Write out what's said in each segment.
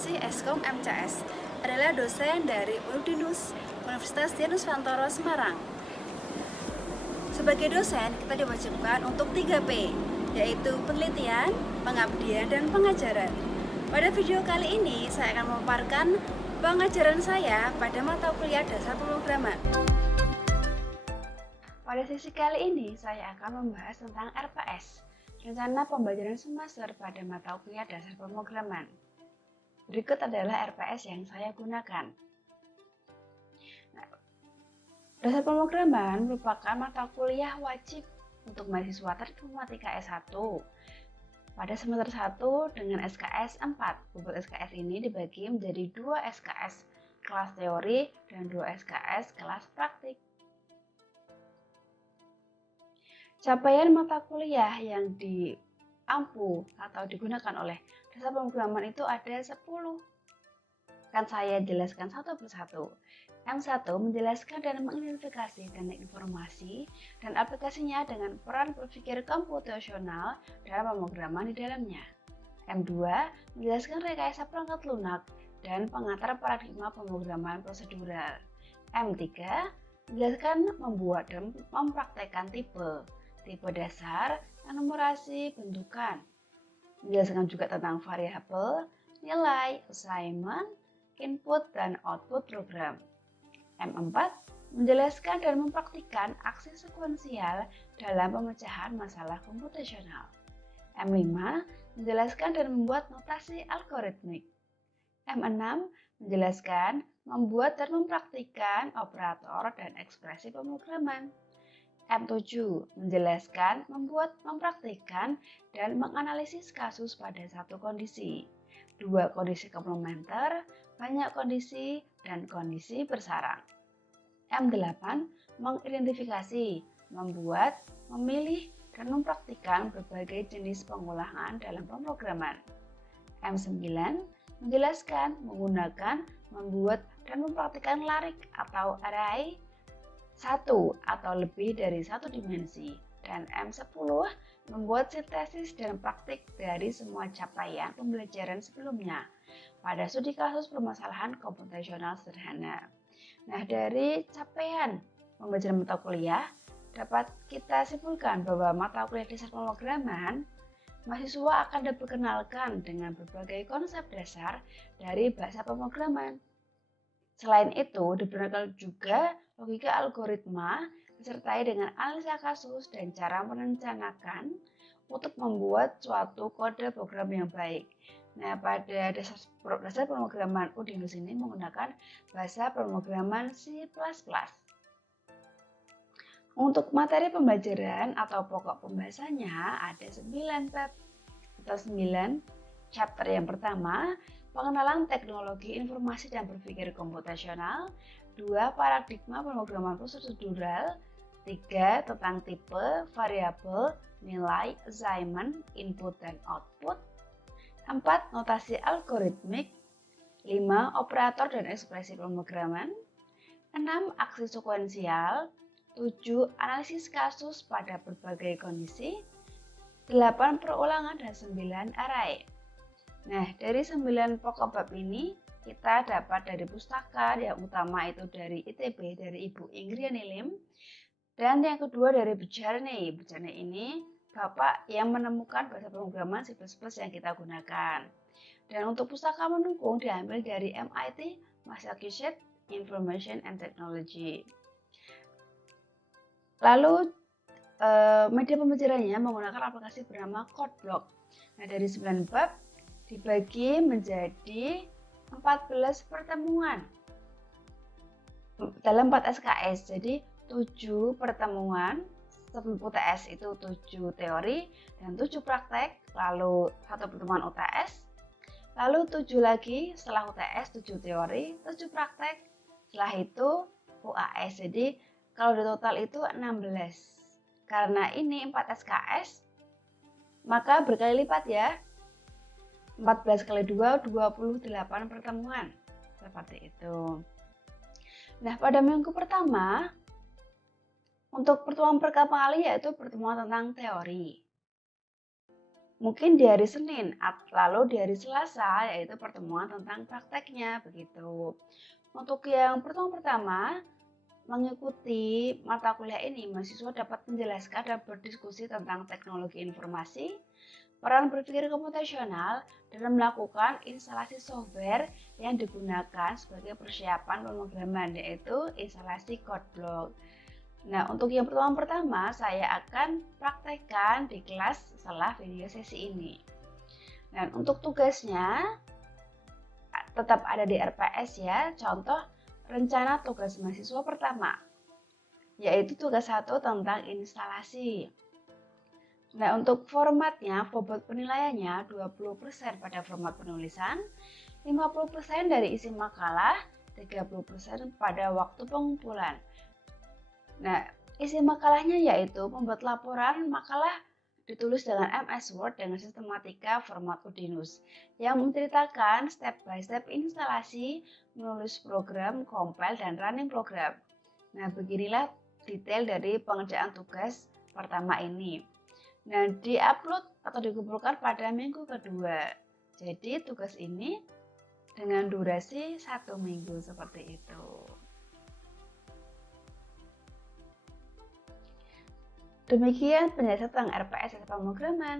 Asih Eskom MCS adalah dosen dari Udinus Universitas Dianuswantoro Semarang. Sebagai dosen, kita diwajibkan untuk 3P, yaitu penelitian, pengabdian, dan pengajaran. Pada video kali ini, saya akan memaparkan pengajaran saya pada mata kuliah dasar pemrograman. Pada sesi kali ini, saya akan membahas tentang RPS, rencana pembelajaran semester pada mata kuliah dasar pemrograman. Berikut adalah RPS yang saya gunakan. Dasar pemrograman merupakan mata kuliah wajib untuk mahasiswa teknik informatika S1 pada semester 1 dengan SKS 4. Bobot SKS ini dibagi menjadi 2 SKS kelas teori dan 2 SKS kelas praktik. Capaian mata kuliah yang diampu atau digunakan oleh dasar pemrograman itu ada 10. Akan saya jelaskan satu persatu. M1 menjelaskan dan mengidentifikasi teknik informasi dan aplikasinya dengan peran berpikir komputasional dalam pemrograman di dalamnya. M2 menjelaskan rekayasa perangkat lunak dan pengantar paradigma pemrograman prosedural. M3 menjelaskan membuat dan mempraktekkan tipe dasar, numerasi, bentukan. Menjelaskan juga tentang variabel, nilai, assignment, input, dan output program. M4 menjelaskan dan mempraktikkan aksi sekuensial dalam pemecahan masalah komputasional. M5 menjelaskan dan membuat notasi algoritmik. M6 menjelaskan, membuat dan mempraktikkan operator dan ekspresi pemrograman. M7 menjelaskan, membuat, mempraktikkan, dan menganalisis kasus pada satu kondisi, 2 kondisi komplementer, banyak kondisi, dan kondisi bersarang. M8 mengidentifikasi, membuat, memilih, dan mempraktikkan berbagai jenis pengolahan dalam pemrograman. M9 menjelaskan, menggunakan, membuat, dan mempraktikkan larik atau array 1 atau lebih dari 1 dimensi, dan M10 membuat sintesis dan praktik dari semua capaian pembelajaran sebelumnya pada studi kasus permasalahan komputasional sederhana. Nah, dari capaian pembelajaran mata kuliah dapat kita simpulkan bahwa mata kuliah dasar pemrograman mahasiswa akan diperkenalkan dengan berbagai konsep dasar dari bahasa pemrograman. Selain itu, diperkenalkan juga logika algoritma disertai dengan analisa kasus dan cara merencanakan untuk membuat suatu kode program yang baik. Nah, pada dasar pemrograman Udinus ini menggunakan bahasa pemrograman C++. Untuk materi pembelajaran atau pokok pembahasannya ada 9 bab atau 9 chapter. Yang pertama, pengenalan teknologi informasi dan berpikir komputasional. 2. Paradigma pemrograman prosedural. 3. Tentang tipe, variabel, nilai, assignment, input, dan output. 4. Notasi algoritmik. 5. Operator dan ekspresi pemrograman. 6. Aksi sekuensial. 7. Analisis kasus pada berbagai kondisi. 8. Perulangan dan 9. Array. Nah, dari 9 pokok bab ini kita dapat dari pustaka yang utama itu dari ITB, dari Ibu Ingriani Lim, dan yang kedua dari Bejarni. Bejarni ini Bapak yang menemukan bahasa pemrograman C++ yang kita gunakan. Dan untuk pustaka mendukung diambil dari MIT Massachusetts Information and Technology. Lalu media pembelajarannya menggunakan aplikasi bernama CodeBlock. Nah, dari 9 bab dibagi menjadi 14 pertemuan dalam 4 SKS. Jadi 7 pertemuan, 10 UTS itu 7 teori dan 7 praktek, lalu 1 pertemuan UTS, lalu 7 lagi setelah UTS 7 teori, 7 praktek, setelah itu UAS. Jadi kalau di total itu 16. Karena ini 4 SKS, maka berkali lipat ya. 14 kali 2, 28 pertemuan. Seperti itu. Nah, pada minggu pertama, untuk pertemuan pertama kali yaitu pertemuan tentang teori. mungkin di hari Senin, lalu di hari Selasa yaitu pertemuan tentang prakteknya begitu. Untuk yang pertemuan pertama, mengikuti mata kuliah ini, mahasiswa dapat menjelaskan dan berdiskusi tentang teknologi informasi, peran berpikir komputasional, dalam melakukan instalasi software yang digunakan sebagai persiapan pemrograman, yaitu instalasi code block. Nah, untuk yang pertemuan pertama, saya akan praktekkan di kelas setelah video sesi ini. Dan untuk tugasnya, tetap ada di RPS ya, contoh rencana tugas mahasiswa pertama, yaitu tugas 1 tentang instalasi. Nah, untuk formatnya, bobot penilaiannya 20% pada format penulisan, 50% dari isi makalah, 30% pada waktu pengumpulan. Nah, isi makalahnya yaitu membuat laporan makalah ditulis dengan MS Word dengan sistematika format Udinus yang menceritakan step by step instalasi, menulis program, compile, dan running program. Nah, beginilah detail dari pengerjaan tugas pertama ini. Nah, di-upload atau dikumpulkan pada minggu kedua. Jadi, tugas ini dengan durasi 1 minggu seperti itu. Demikian penjelasan tentang RPS dan pemrograman.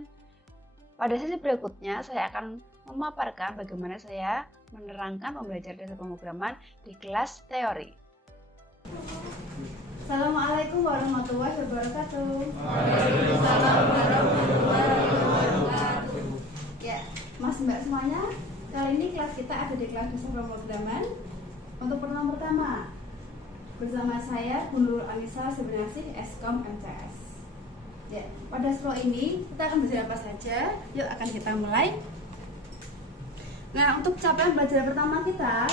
Pada sesi berikutnya, saya akan memaparkan bagaimana saya menerangkan pembelajaran dasar pemrograman di kelas teori. Assalamualaikum warahmatullahi wabarakatuh. Waalaikumsalam warahmatullahi wabarakatuh. Ya, Mas Mbak semuanya, kali ini kelas kita ada di kelas dasar pemrograman. Untuk pertemuan pertama, bersama saya Bu Nurul Anissa Sebenasih, Eskom MCS. Ya, pada slide ini kita akan belajar apa saja. Yuk, akan kita mulai. Nah, untuk capaian belajar pertama kita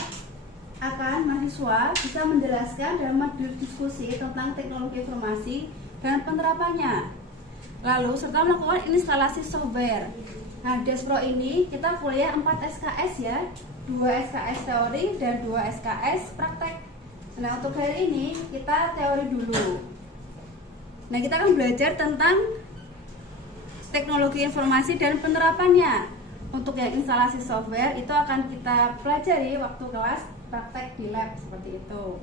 akan mahasiswa bisa menjelaskan dan berdiskusi tentang teknologi informasi dan penerapannya. Lalu serta melakukan instalasi software. Nah, di Despro ini kita kuliah 4 SKS ya, 2 SKS teori dan 2 SKS praktek. Nah, untuk hari ini kita teori dulu. Nah, kita akan belajar tentang teknologi informasi dan penerapannya. Untuk yang instalasi software itu akan kita pelajari waktu kelas praktek di lab seperti itu.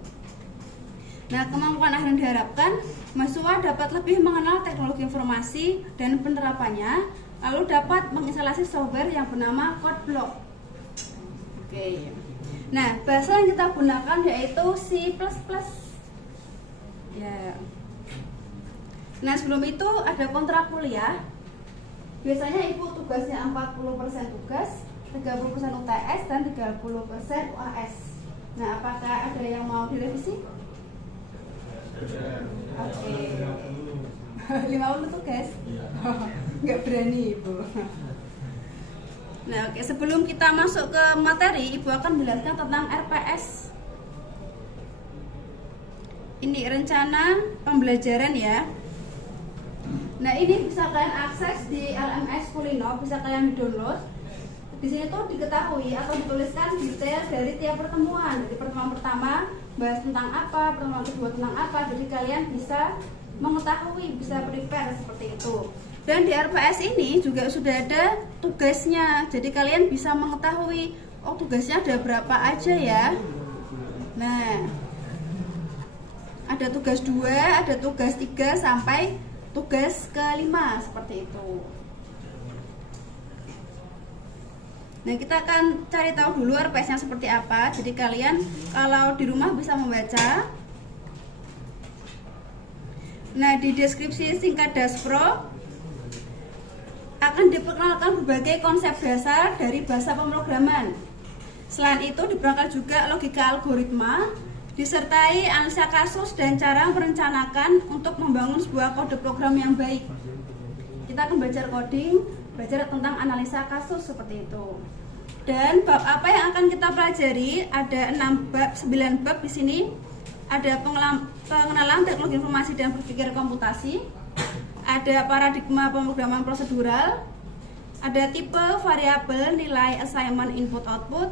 Nah, kemampuan yang diharapkan mahasiswa dapat lebih mengenal teknologi informasi dan penerapannya, lalu dapat menginstalasi software yang bernama code block. Oke. Nah, bahasa yang kita gunakan yaitu C++. Ya. Nah, sebelum itu ada kontrak kuliah. Biasanya ibu tugasnya 40% tugas, 30% UTS, dan 30% UAS. Nah, apakah ada yang mau direvisi? Oke. 50 tugas? Nggak berani ibu. Nah, oke. Sebelum kita masuk ke materi, ibu akan menjelaskan tentang RPS. Ini rencana pembelajaran ya. Nah, ini bisa kalian akses di LMS Kulino, bisa kalian download. Di sini tuh diketahui atau dituliskan detail dari tiap pertemuan. Jadi pertemuan pertama bahas tentang apa, pertemuan kedua tentang apa. Jadi kalian bisa mengetahui, bisa prepare seperti itu. Dan di RPS ini juga sudah ada tugasnya. Jadi kalian bisa mengetahui, oh tugasnya ada berapa aja ya. Nah, ada tugas 2, ada tugas 3 sampai tugas ke-5 seperti itu. Nah, kita akan cari tahu dulu RPS-nya seperti apa. Jadi kalian kalau di rumah bisa membaca. Nah, di deskripsi singkat Despro akan diperkenalkan berbagai konsep dasar dari bahasa pemrograman. Selain itu diperkenalkan juga logika algoritma, disertai analisa kasus dan cara merencanakan untuk membangun sebuah kode program yang baik. Kita akan belajar coding, belajar tentang analisa kasus seperti itu. Dan bab apa yang akan kita pelajari? Ada 9 bab di sini. Ada pengenalan teknologi informasi dan berpikir komputasi. Ada paradigma pemrograman prosedural. Ada tipe, variabel, nilai, assignment, input, output.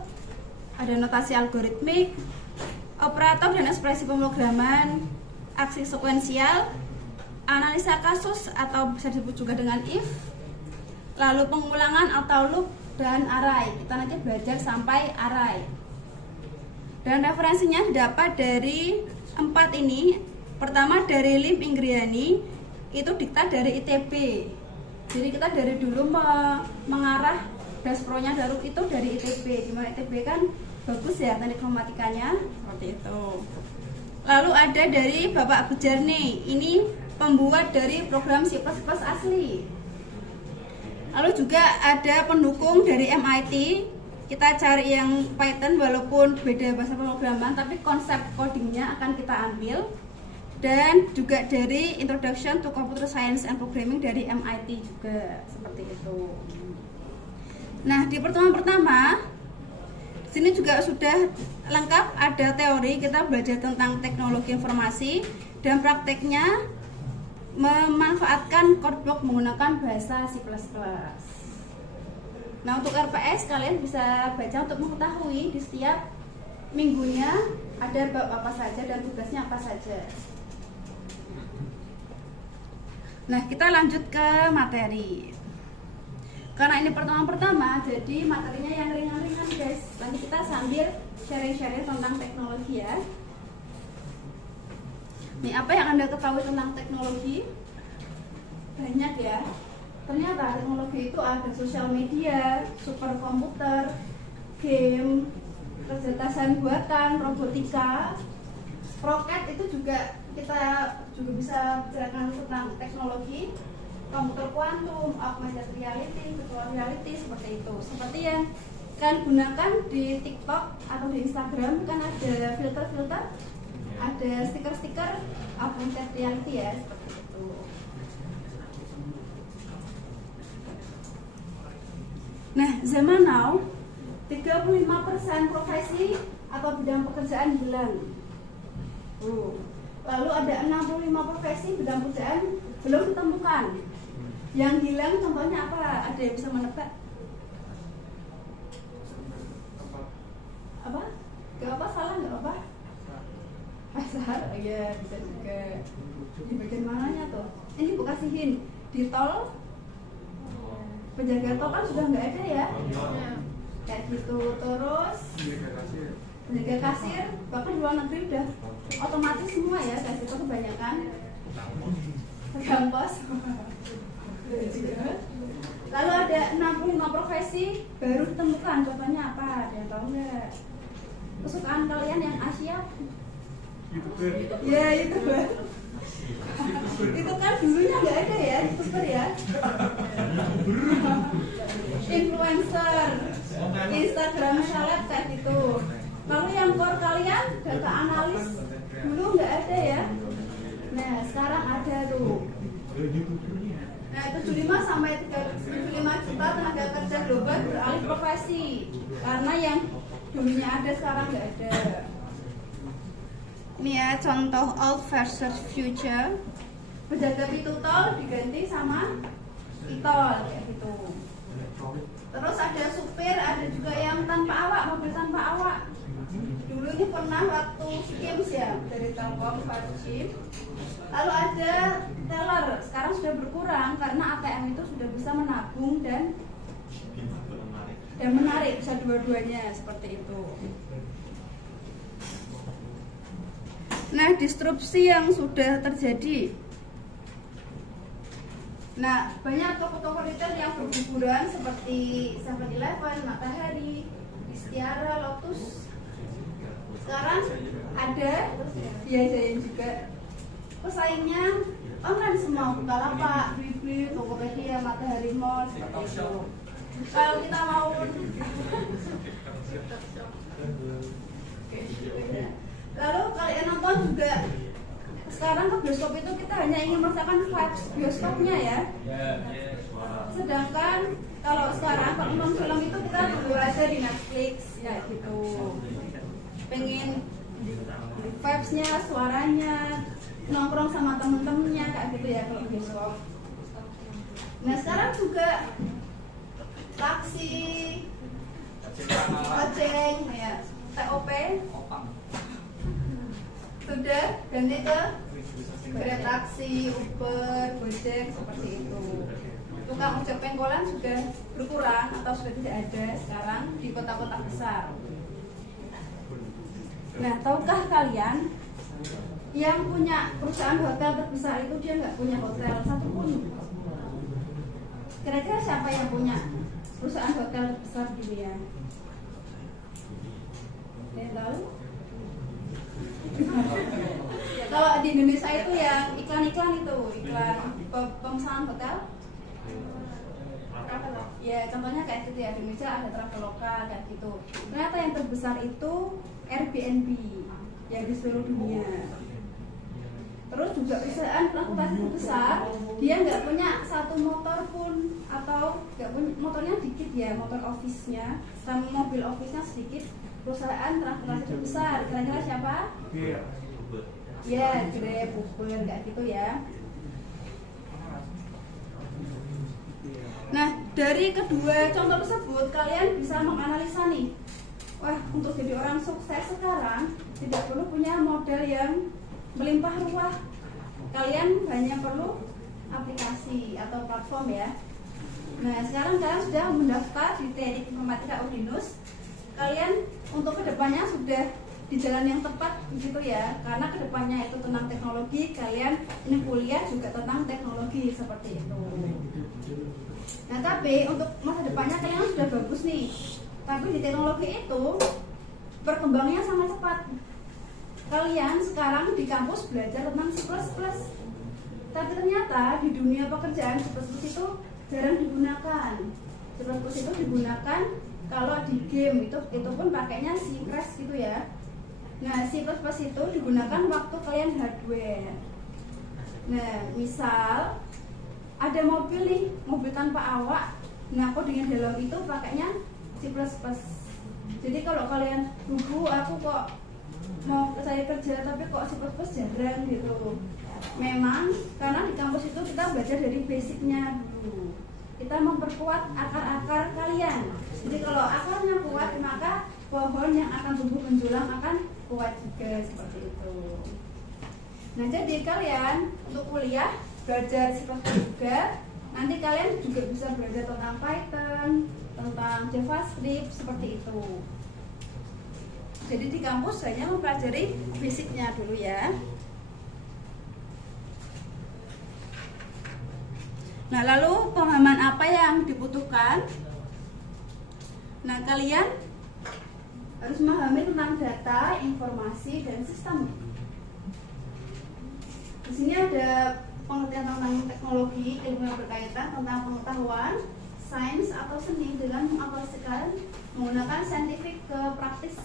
Ada notasi algoritmik, operator dan ekspresi pemrograman, aksi sekuensial, analisa kasus atau bisa disebut juga dengan if, lalu pengulangan atau loop, dan array. Kita nanti belajar sampai array. Dan referensinya didapat dari 4 ini. Pertama dari Lim Ingriyani, itu diktat dari ITB. Jadi kita dari dulu mengarah Daspronya itu dari ITB. Dimana ITB kan bagus ya teknik informatikanya, seperti itu. Lalu ada dari Bapak Bujarni, ini pembuat dari program C++ asli. Lalu juga ada pendukung dari MIT. Kita cari yang Python walaupun beda bahasa pemrograman, tapi konsep codingnya akan kita ambil. Dan juga dari Introduction to Computer Science and Programming dari MIT juga, seperti itu. Nah, di pertemuan pertama sini juga sudah lengkap, ada teori, kita belajar tentang teknologi informasi, dan prakteknya memanfaatkan code block menggunakan bahasa C++. Nah, untuk RPS kalian bisa baca untuk mengetahui di setiap minggunya ada bab apa saja dan tugasnya apa saja. Nah, kita lanjut ke materi. Karena ini pertemuan pertama, jadi materinya yang ringan-ringan guys. Nanti kita sambil sharing-sharing tentang teknologi ya. Nih, apa yang Anda ketahui tentang teknologi? Banyak ya. Ternyata teknologi itu ada sosial media, superkomputer, game, kecerdasan buatan, robotika, roket. Itu juga kita juga bisa bicarakan tentang teknologi, komputer kuantum, augmented reality, virtual reality, seperti itu. Seperti yang kalian gunakan di TikTok atau di Instagram, kan ada filter-filter, ada stiker-stiker augmented reality ya, seperti itu. Nah, zaman now 35% profesi atau bidang pekerjaan hilang. Lalu ada 65 profesi bidang pekerjaan belum ditemukan. Yang hilang contohnya apa? Ada yang bisa menebak? Apa? Gak apa, salah nggak apa? Pasar, oh iya bisa juga. Di bagian mananya tuh? Ini Bu kasihin di tol. Penjaga tol kan sudah nggak ada ya? Kayak gitu. Terus penjaga kasir, bahkan di luar negeri udah otomatis semua ya, kayak gitu kebanyakan. Pegang pos. Lalu ada 65 profesi baru ditemukan, contohnya apa? Ada yang tahu nggak? Kesukaan kalian yang Asia? Ya itu kan. Itu kan dulunya nggak ada ya, YouTuber ya. Influencer, Instagram seleb kayak gitu. Lalu yang core kalian data analis dulu nggak ada ya. Nah sekarang ada tuh. Nah 75 sampai 75 juta tenaga kerja global beralih profesi karena yang dulunya ada sekarang nggak ada. Ini ya contoh old versus future. Penjaga pintu tol diganti sama e-tol kayak gitu. Terus ada supir, ada juga yang tanpa awak, mobil tanpa awak. Dulu ini pernah waktu Games ya dari Telkom 5G. Lalu ada teller, sekarang sudah berkurang karena ATM itu sudah bisa menabung dan menarik, bisa dua-duanya seperti itu. Nah, disrupsi yang sudah terjadi. Nah, banyak toko-toko retail yang berguguran seperti 7-Eleven, Matahari, Istiara, Lotus. Sekarang ada Diajain juga. Pesaingnya online semua, Bukalapak, Blibli, Tokopedia, Matahari Mall, seperti itu. Kalau kita mau lalu kalian nonton juga, sekarang ke bioskop itu kita hanya ingin merasakan vibes bioskopnya ya. Sedangkan kalau sekarang kalau nonton film itu kita perlu aja di Netflix ya gitu. Pengen vibesnya, suaranya, nongkrong sama temen-temennya kayak gitu ya kalau bioskop. Nah sekarang juga taksi, ojek, ya TOP sudah ganti ke Grab taksi, Uber, Gojek seperti itu. tukang ojek pengkolan sudah berkurang atau sudah tidak ada sekarang di kota-kota besar. Nah, tahukah kalian yang punya perusahaan hotel terbesar itu dia nggak punya hotel satupun? Kira-kira siapa yang punya perusahaan hotel terbesar di dunia? Yang tahu? Kalau di Indonesia itu yang iklan-iklan itu, iklan pemesanan hotel. Ya, contohnya kayak gitu ya, di Indonesia ada Traveloka kayak gitu. Ternyata yang terbesar itu Airbnb yang di seluruh dunia. Terus juga perusahaan transportasi besar, dia nggak punya satu motor pun, atau nggak punya, motornya dikit ya, motor office-nya sama mobil office-nya sedikit. Perusahaan transportasi besar, kira-kira siapa? Ya, Grab, Uber, kayak gitu ya. Nah, dari kedua contoh tersebut kalian bisa menganalisa nih. Wah, untuk jadi orang sukses sekarang tidak perlu punya modal yang melimpah ruah. Kalian hanya perlu aplikasi atau platform ya. Nah, sekarang kalian sudah mendaftar di Teknik Informatika Udinus. Kalian untuk kedepannya sudah di jalan yang tepat begitu ya, karena kedepannya itu tentang teknologi. Kalian ini kuliah juga tentang teknologi seperti itu. Nah, tapi untuk masa depannya kalian sudah bagus nih. Tapi di teknologi itu perkembangannya sangat cepat. Kalian sekarang di kampus belajar tentang C++. Tapi ternyata di dunia pekerjaan C++ itu jarang digunakan. C++ itu digunakan kalau di game itu pun pakainya C Crash gitu ya. Nah, C++ itu digunakan waktu kalian hardware. Nah, misal ada mobil nih, mobil tanpa awak. Nah, codingan dalam itu pakainya C++. Jadi kalau kalian, Bu, aku kok mau saya kerja tapi kok C++ jarang gitu. Memang karena di kampus itu kita belajar dari basicnya dulu. Kita memperkuat akar-akar kalian. Jadi kalau akarnya kuat, maka pohon yang akan tumbuh menjulang akan kuat juga, seperti itu. Nah, jadi kalian untuk kuliah belajar C++ juga. Nanti kalian juga bisa belajar tentang Python, tentang JavaScript, seperti itu. Jadi di kampus hanya mempelajari basicnya dulu ya. Nah, lalu pemahaman apa yang dibutuhkan? Nah, kalian harus memahami tentang data, informasi, dan sistem. Di sini ada pengertian tentang teknologi, ilmu yang berkaitan tentang pengetahuan, sains atau seni dengan mengaplikasikan menggunakan saintifik ke praktis.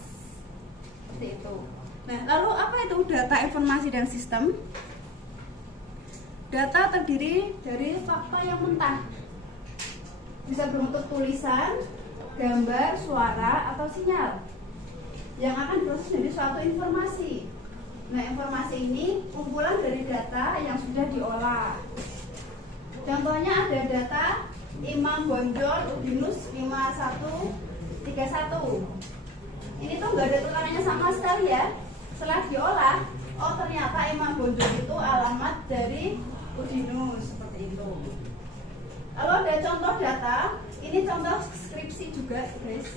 Seperti itu. Nah, lalu apa itu data, informasi, dan sistem? Data terdiri dari fakta yang mentah, bisa berbentuk tulisan, gambar, suara, atau sinyal yang akan diproses menjadi suatu informasi. Nah, informasi ini kumpulan dari data yang sudah diolah. Contohnya ada data Imam Bonjol Udinus 5131. Ini tuh nggak ada tulisannya sama sekali ya. Setelah diolah, oh ternyata Imam Bonjol itu alamat dari Udinus, seperti itu. Lalu ada contoh data, ini contoh skripsi juga guys.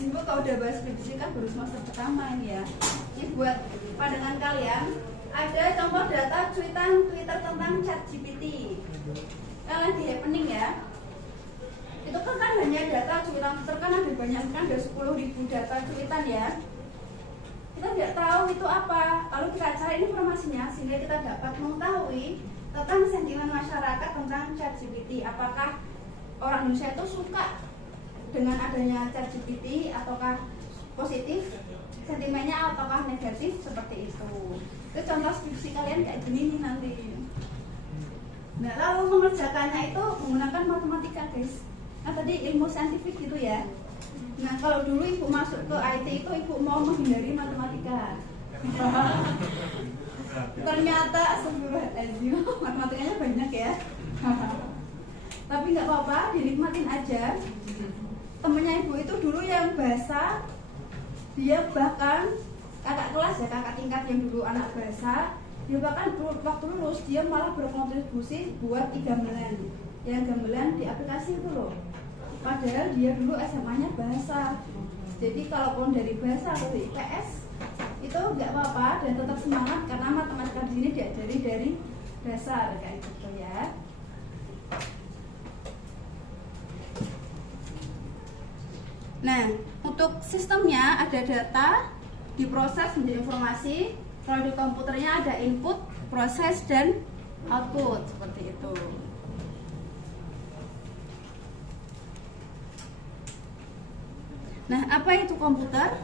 Ibu kalau udah bahas skripsi kan baru semester pertama ini ya. Ini buat pandangan kalian. Ada contoh data Twitter tentang ChatGPT yang lagi happening ya. Itu kan hanya data cuitan Twitter, kan ada banyak, kan ada 10.000 data cuitan ya. Kita tidak tahu itu apa. Lalu kita cari informasinya sehingga kita dapat mengetahui tentang sentimen masyarakat tentang ChatGPT. Apakah orang Indonesia itu suka dengan adanya ChatGPT ataukah positif sentimennya ataukah negatif, seperti itu. Itu contoh skripsi kalian kayak gini nih nanti. Nah, lalu mengerjakannya itu menggunakan matematika guys. Nah, tadi ilmu saintifik gitu ya. Nah, kalau dulu ibu masuk ke IT itu ibu mau menghindari matematika. Ternyata astagfirullahaladzim, matematikanya banyak ya. Tapi nggak apa-apa, dinikmatin aja. Temennya ibu itu dulu yang bahasa, dia bahkan kakak kelas ya, kakak tingkat yang dulu anak bahasa, dia bahkan waktu lulus dia malah berkontribusi buat 3 gamelan. yang gamelan di aplikasi itu loh. Padahal dia dulu SMA-nya bahasa. Jadi kalaupun dari bahasa atau dari IPS itu nggak apa-apa dan tetap semangat karena matematika di sini diajari dari dasar kayak gitu ya. Nah, untuk sistemnya ada data diproses menjadi informasi. Kalau di komputernya ada input, proses, dan output seperti itu. Nah, apa itu komputer?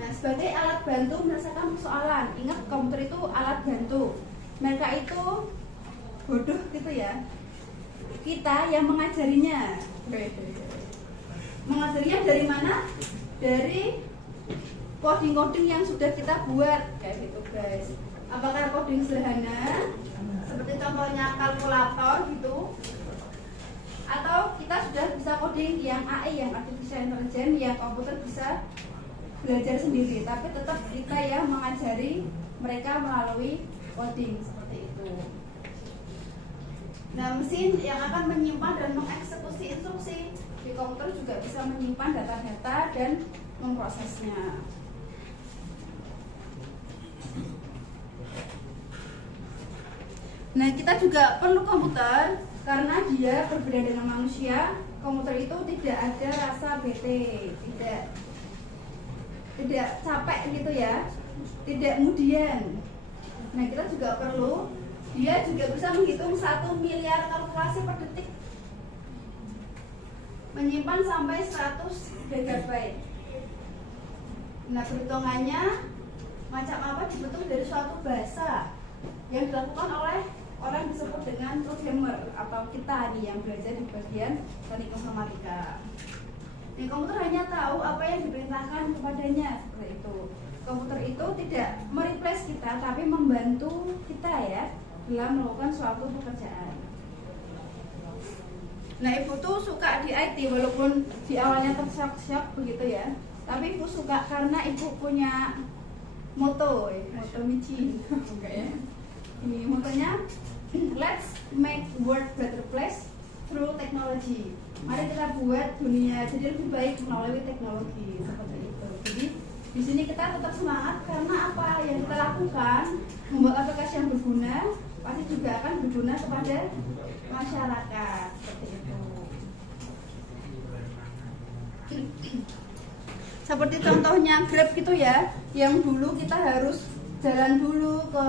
Nah, sebagai alat bantu menyelesaikan persoalan. Ingat, komputer itu alat bantu. Mereka itu bodoh gitu ya. Kita yang mengajarinya. Mengajarinya dari mana? Dari coding-coding yang sudah kita buat kayak gitu guys. Apakah coding sederhana seperti contohnya kalkulator gitu, atau kita sudah bisa coding yang AI, yang artificial intelligence, yang komputer bisa belajar sendiri, tapi tetap kita yang mengajari mereka melalui coding seperti itu. Nah, mesin yang akan menyimpan dan mengeksekusi instruksi di komputer juga bisa menyimpan data-data dan memprosesnya. Nah, kita juga perlu komputer karena dia berbeda dengan manusia. Komputer itu tidak ada rasa bete, tidak capek gitu ya, tidak kemudian. Nah, kita juga perlu, dia juga bisa menghitung 1 miliar kalkulasi per detik, menyimpan sampai 100 GB. Nah, perhitungannya macam apa dibentuk dari suatu bahasa yang dilakukan oleh orang disebut dengan programmer atau kita nih yang belajar di bagian teknik informatika. Nah, komputer hanya tahu apa yang diperintahkan kepadanya seperti itu. Komputer itu tidak mereplace kita, tapi membantu kita ya dalam melakukan suatu pekerjaan. Nah, ibu tuh suka di IT walaupun di awalnya tersyok-syok begitu ya. Tapi ibu suka karena ibu punya moto Michi. Ini motonya, let's make world better place through technology. Mari kita buat dunia jadi lebih baik melalui teknologi seperti itu. Jadi di sini kita tetap semangat karena apa yang kita lakukan membuat aplikasi yang berguna pasti juga akan berguna kepada masyarakat seperti itu. Seperti contohnya Grab gitu ya, yang dulu kita harus jalan dulu ke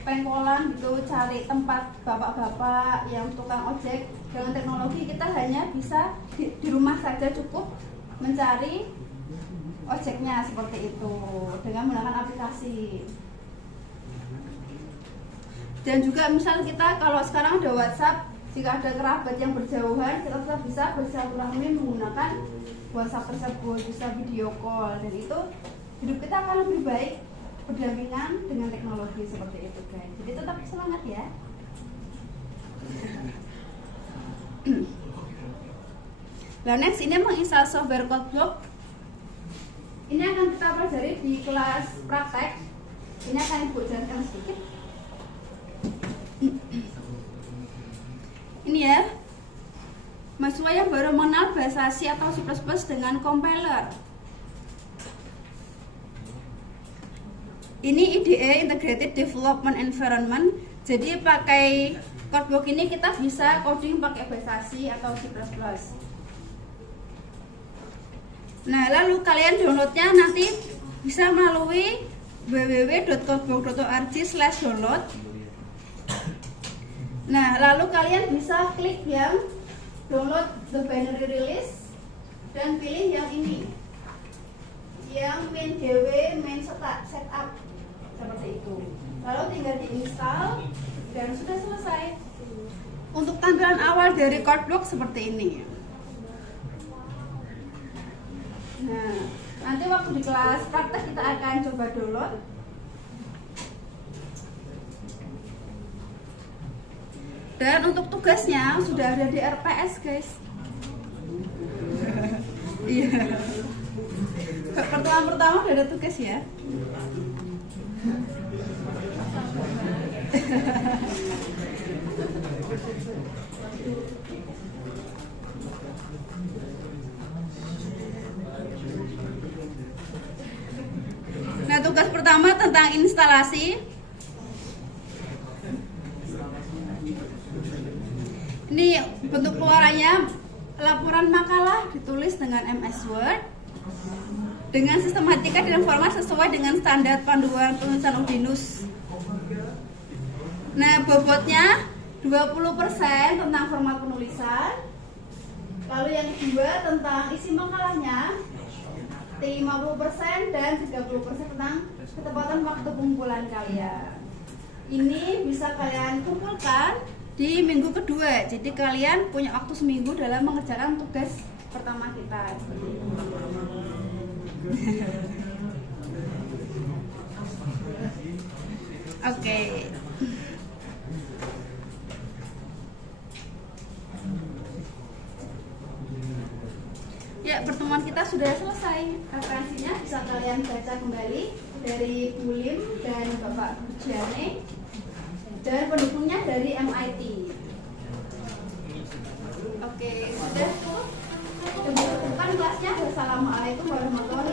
pengkolan gitu cari tempat bapak-bapak yang tukang ojek. Dengan teknologi kita hanya bisa di rumah saja cukup mencari ojeknya seperti itu dengan menggunakan aplikasi. Dan juga misal kita kalau sekarang ada WhatsApp, jika ada kerabat yang berjauhan kita tetap bisa bersilaturahmi menggunakan WhatsApp tersebut, bisa video call, dan itu hidup kita akan lebih baik berdampingan dengan teknologi seperti itu guys. Jadi tetap semangat ya. Nah, next ini menginstal software CodeBlock. Ini akan kita pelajari di kelas praktek. Ini akan ibu jelaskan sedikit. Ini ya, mahasiswa yang baru mengenal bahasa C atau C++ dengan compiler. Ini IDE Integrated Development Environment. Jadi pakai CodeBlock ini kita bisa coding pakai bahasa C atau C++. Nah, lalu kalian downloadnya nanti bisa melalui www.codeblock.org/download. Nah, lalu kalian bisa klik yang download the binary release dan pilih yang ini, yang main setup seperti itu. Lalu tinggal diinstal dan sudah selesai. Untuk tampilan awal dari CodeBlock seperti ini. Nah, nanti waktu di kelas praktek kita akan coba download. Dan untuk tugasnya sudah ada di RPS guys. Iya. Pertemuan pertama udah ada tugas ya. Nah, tugas pertama tentang instalasi. Ini bentuk keluarannya, laporan makalah ditulis dengan MS Word dengan sistematika dan format sesuai dengan standar panduan penulisan Udinus. Nah, bobotnya 20% tentang format penulisan. Lalu yang kedua tentang isi makalahnya 50% dan 30% tentang ketepatan waktu pengumpulan kalian. Ini bisa kalian kumpulkan di minggu kedua. Jadi kalian punya waktu seminggu dalam mengerjakan tugas pertama kita. Oke. Ya, pertemuan kita sudah selesai. Referensinya bisa kalian baca kembali dari Bu Lim dan Bapak Bujane, dan pendukungnya dari MIT. Oke, sudah cukup. Kemudian kelasnya. Wassalamualaikum warahmatullahi wabarakatuh.